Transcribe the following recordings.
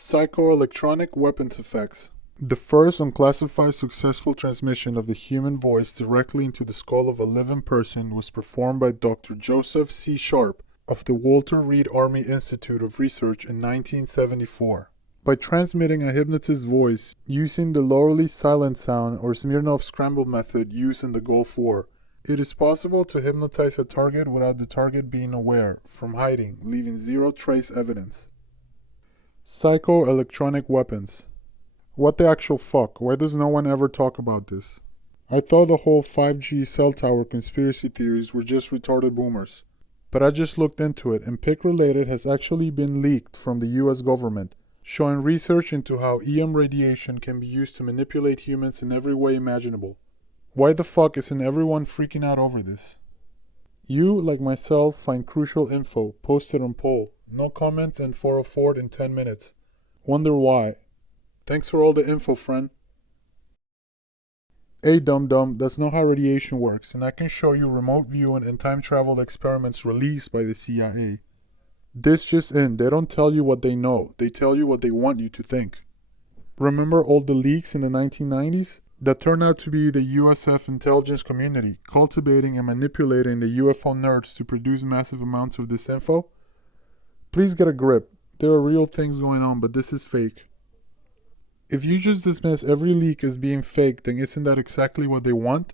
Psychoelectronic weapons effects. The first unclassified successful transmission of the human voice directly into the skull of a living person was performed by Dr. Joseph C. Sharp of the Walter Reed Army Institute of Research in 1974. By transmitting a hypnotist's voice using the Loreley silent sound or Smirnov scramble method used in the Gulf War, it is possible to hypnotize a target without the target being aware, from hiding, leaving zero trace evidence. Psychoelectronic weapons. What the actual fuck? Why does no one ever talk about this? I thought the whole 5G cell tower conspiracy theories were just retarded boomers. But I just looked into it, and PIC-related has actually been leaked from the US government, showing research into how EM radiation can be used to manipulate humans in every way imaginable. Why the fuck isn't everyone freaking out over this? You, like myself, find crucial info posted on poll. No comments and 404 in 10 minutes. Wonder why. Thanks for all the info, friend. Hey dum-dum, that's not how radiation works, and I can show you remote viewing and time travel experiments released by the CIA. This just in, they don't tell you what they know, they tell you what they want you to think. Remember all the leaks in the 1990s? That turned out to be the USF intelligence community cultivating and manipulating the UFO nerds to produce massive amounts of this info? Please get a grip. There are real things going on, but this is fake. If you just dismiss every leak as being fake, then isn't that exactly what they want?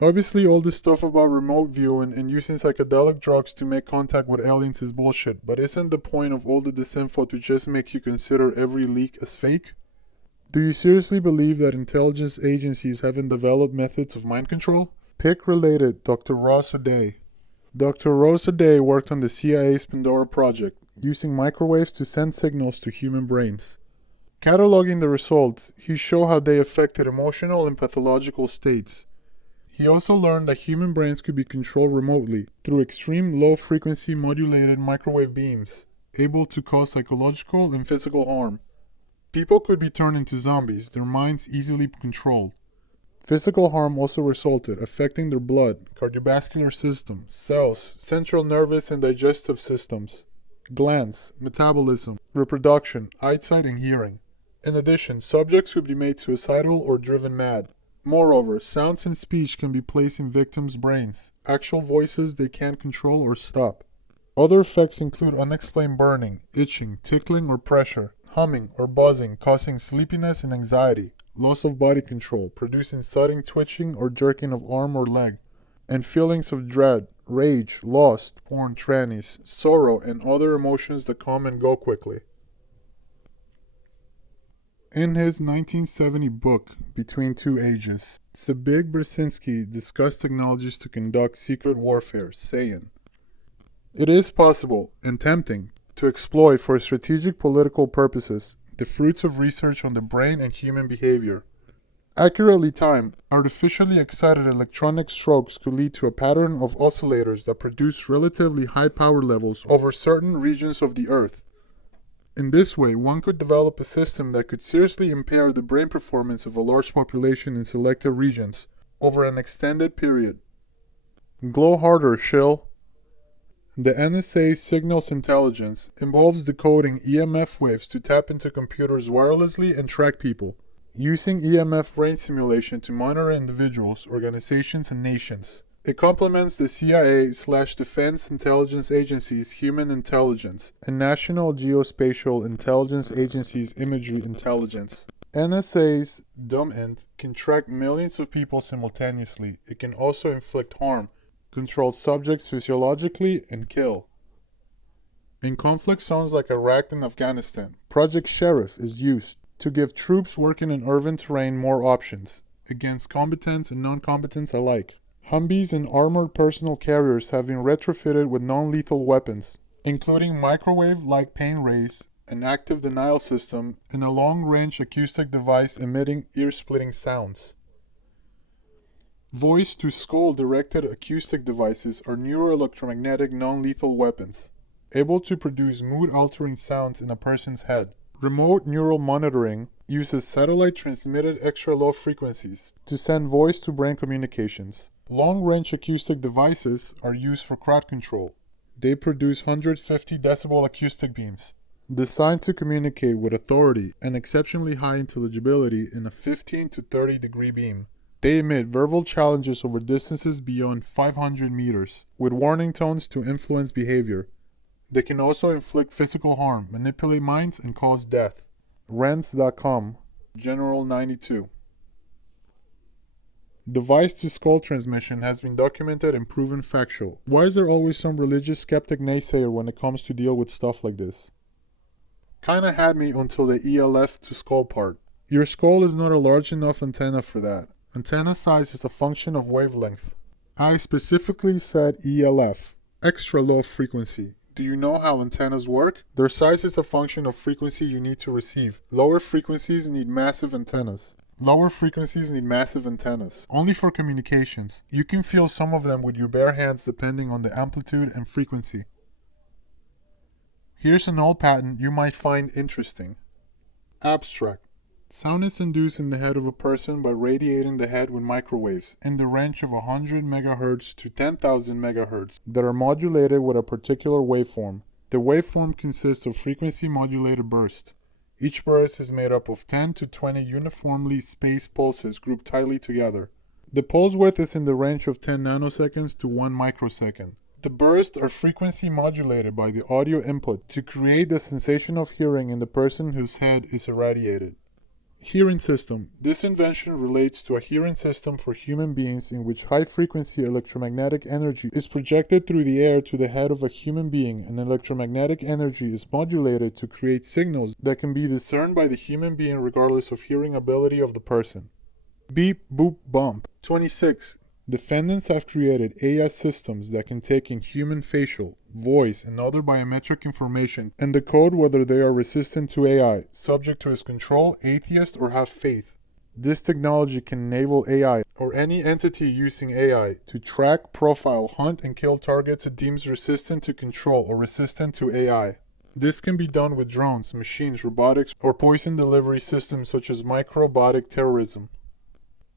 Obviously, all this stuff about remote viewing and using psychedelic drugs to make contact with aliens is bullshit, but isn't the point of all the disinfo to just make you consider every leak as fake? Do you seriously believe that intelligence agencies haven't developed methods of mind control? PIC-related Dr. Ross Aday. Dr. Ross Aday worked on the CIA's Pandora project, using microwaves to send signals to human brains. Cataloging the results, he showed how they affected emotional and pathological states. He also learned that human brains could be controlled remotely through extreme low-frequency modulated microwave beams, able to cause psychological and physical harm. People could be turned into zombies, their minds easily controlled. Physical harm also resulted, affecting their blood, cardiovascular system, cells, central nervous and digestive systems, glands, metabolism, reproduction, eyesight, and hearing. In addition, subjects would be made suicidal or driven mad. Moreover, sounds and speech can be placed in victims' brains, actual voices they can't control or stop. Other effects include unexplained burning, itching, tickling or pressure, humming or buzzing causing sleepiness and anxiety, loss of body control, producing sudden twitching or jerking of arm or leg, and feelings of dread, rage, lust, porn, trannies, sorrow, and other emotions that come and go quickly. In his 1970 book, Between Two Ages, Zbig Brzezinski discussed technologies to conduct secret warfare, saying, "It is possible, and tempting, to exploit for strategic political purposes the fruits of research on the brain and human behavior. Accurately timed, artificially excited electronic strokes could lead to a pattern of oscillators that produce relatively high power levels over certain regions of the Earth. In this way, one could develop a system that could seriously impair the brain performance of a large population in selected regions over an extended period." Glow harder, shill. The NSA's signals intelligence involves decoding EMF waves to tap into computers wirelessly and track people, using EMF brain simulation to monitor individuals, organizations, and nations. It complements the CIA/Defense Intelligence Agency's Human Intelligence and National Geospatial Intelligence Agency's Imagery Intelligence. NSA's DUMINT can track millions of people simultaneously. It can also inflict harm, control subjects physiologically, and kill. In conflict zones like Iraq and Afghanistan, Project Sheriff is used to give troops working in urban terrain more options, against combatants and non-combatants alike. Humvees and armored personal carriers have been retrofitted with non-lethal weapons, including microwave-like pain rays, an active denial system, and a long-range acoustic device emitting ear-splitting sounds. Voice-to-skull directed acoustic devices are neuroelectromagnetic non-lethal weapons, able to produce mood-altering sounds in a person's head. Remote neural monitoring uses satellite-transmitted extra-low frequencies to send voice-to-brain communications. Long-range acoustic devices are used for crowd control. They produce 150 decibel acoustic beams, Designed to communicate with authority and exceptionally high intelligibility in a 15 to 30 degree beam. They emit verbal challenges over distances beyond 500 meters, with warning tones to influence behavior. They can also inflict physical harm, manipulate minds, and cause death. Renz.com, General 92. Device to skull transmission has been documented and proven factual. Why is there always some religious skeptic naysayer when it comes to deal with stuff like this? Kinda had me until the ELF to skull part. Your skull is not a large enough antenna for that. Antenna size is a function of wavelength. I specifically said ELF, extra low frequency. Do you know how antennas work? Their size is a function of frequency you need to receive. Lower frequencies need massive antennas. Only for communications. You can feel some of them with your bare hands depending on the amplitude and frequency. Here's an old patent you might find interesting. Abstract. Sound is induced in the head of a person by radiating the head with microwaves in the range of 100 MHz to 10,000 MHz that are modulated with a particular waveform. The waveform consists of frequency modulated bursts. Each burst is made up of 10 to 20 uniformly spaced pulses grouped tightly together. The pulse width is in the range of 10 nanoseconds to 1 microsecond. The bursts are frequency modulated by the audio input to create the sensation of hearing in the person whose head is irradiated. Hearing system. This invention relates to a hearing system for human beings in which high-frequency electromagnetic energy is projected through the air to the head of a human being, and electromagnetic energy is modulated to create signals that can be discerned by the human being regardless of hearing ability of the person. Beep, boop, bump. 26. Defendants have created AI systems that can take in human facial, voice, and other biometric information and decode whether they are resistant to AI, subject to its control, atheist, or have faith. This technology can enable AI, or any entity using AI, to track, profile, hunt, and kill targets it deems resistant to control or resistant to AI. This can be done with drones, machines, robotics, or poison delivery systems such as microbiota terrorism.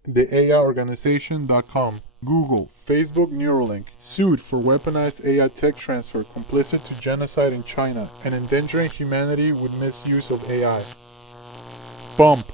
TheAIorganization.com. Google, Facebook, Neuralink, sued for weaponized AI tech transfer complicit to genocide in China and endangering humanity with misuse of AI. Bump.